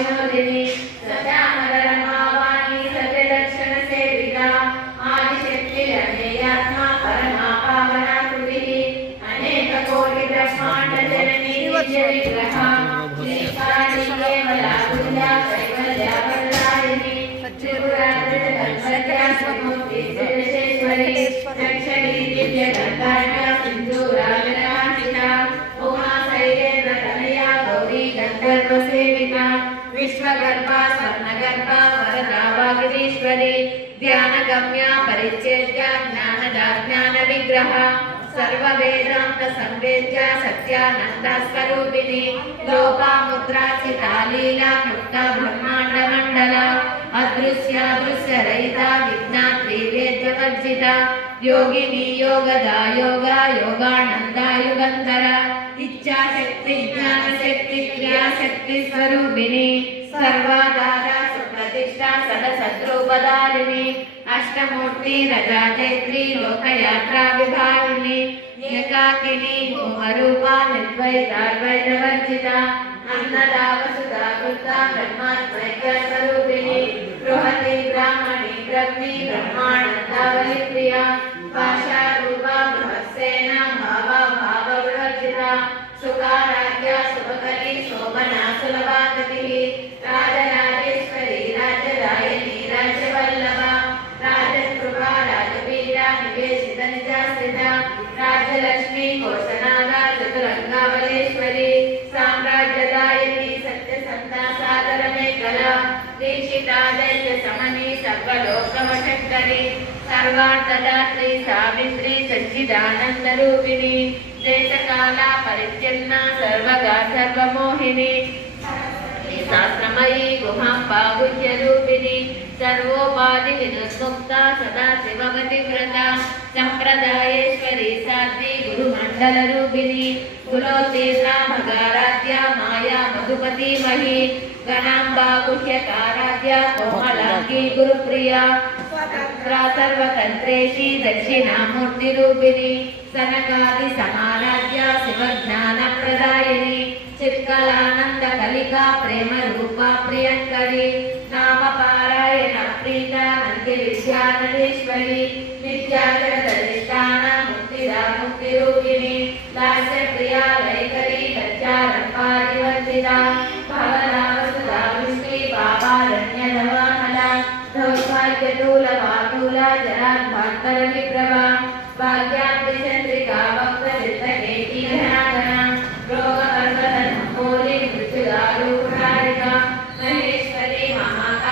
विनोदिनी सत्यामरमावाणी सत्यदर्शन सेविता आदिशक्ति अनेयात्मा परमा पावना कृतिः अनेक कोटि ब्रह्मांड जननी विद्य विग्रहा श्रीकाणी केवला गुंजा कैवल्या वरदायिनी त्रिपुरारी धर्मज्ञा समूर्ति सिद्धेश्वरी दक्षिणी दिव्य गंगाढ्या सिंधूरा विराजिता उमा शैलेन्द्र तनया गौरी गंधर्व सेविता विश्वगर्भा स्वर्णगर्भा वरदा वागीश्वरी ध्यानगम्या परिच्छेद्या ज्ञानदा ज्ञान विग्रहा सर्ववेदांत संवेद्या सत्यानंद स्वरूपिणी लोपामुद्रासिता लीला मुक्ता ब्रह्मांड मंडला अदृश्य दृश्य रहिता विज्ञात्री वेद्यवर्जिता योगिनी योगदा योगा योगानंदा युगंधरा इच्छा शक्ति ज्ञान शक्ति क्रिया शक्ति स्वरूपिणी सर्वाधारा सुप्रतिष्ठा सदसद्रूपधारिणी अष्टमूर्ति रजा चैत्री लोकयात्रा विभागिनी एकाकिनी मोहरूपा निर्द्वैताद्वैतवर्जिता अन्नदा वसुधा वृद्धा ब्रह्मात्मैक्य स्वरूपिणी बृहती ब्राह्मणी ब्रह्मी ब्रह्मानंदावली प्रिया भाषारूपा बृहत्सेना भावा भाववर्जिता सुखाराध्या शुभकरी शोभना सुलभागतिः राजराजेश्वरी राजदायिनी राजवल्लभा राजकृपा राजवीरा निवेशित निजास्थिता राजलक्ष्मी घोषणादा चतुरंगावलेश्वरी साम्राज्यदायिनी सत्यसंधा सागरमेखला दीक्षिता दैत्य समनी सर्वलोकवशङ्करी सर्वार्थदात्री सावित्री सच्चिदानन्दरूपिणी देशकाला परिच्छिन्ना सर्वगा सर्वमोहिनी शास्त्रमयी गुहांबा गुह्यरूपिणी सर्वोपाधि विनुर्मुक्ता सदा शिवपतिव्रता संप्रदायेश्वरी साध्वी गुरुमण्डलरूपिणी कुलोत्तीर्णा भगाराध्या माया मधुपति मही गणांबा गुह्यकाराध्या कोमलांगी गुरुप्रिया स्वतंत्रा सर्वतंत्रेशी दक्षिणामूर्तिरूपिणी सनकादि समाराध्या शिवज्ञानप्रदायिनी चित्कलानंद कलिका प्रेम रूपा प्रियंकरी नाम पारायण प्रीता नंदि विद्यानंदेश्वरी नित्याग्रदरिष्ठान मुक्तिदा मुक्तिरूपिणी दास्य प्रिया लयकरी लज्जारंपारिवर्तिता भवना वसुधा विष्णु बाबारण्यधवाहला दौर्भाग्यतूलवातूला जराद्भास्करविप्रभा भाग्याब्धिचन्द्रिका